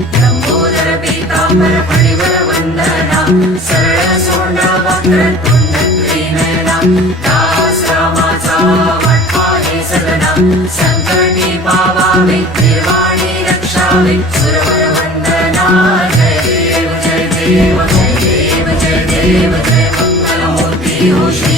लंबोदर पीतांबर फणिवर वंदना सरळ सोंड वक्रतुंड त्रिनयना दास रामाचा वाटपा हे सदना संकटी पावावे निर्वाणी रक्षावे सुरवर वंदना जय देव जय देव जय देव जय देव जय मंगलमूर्ती हो श्री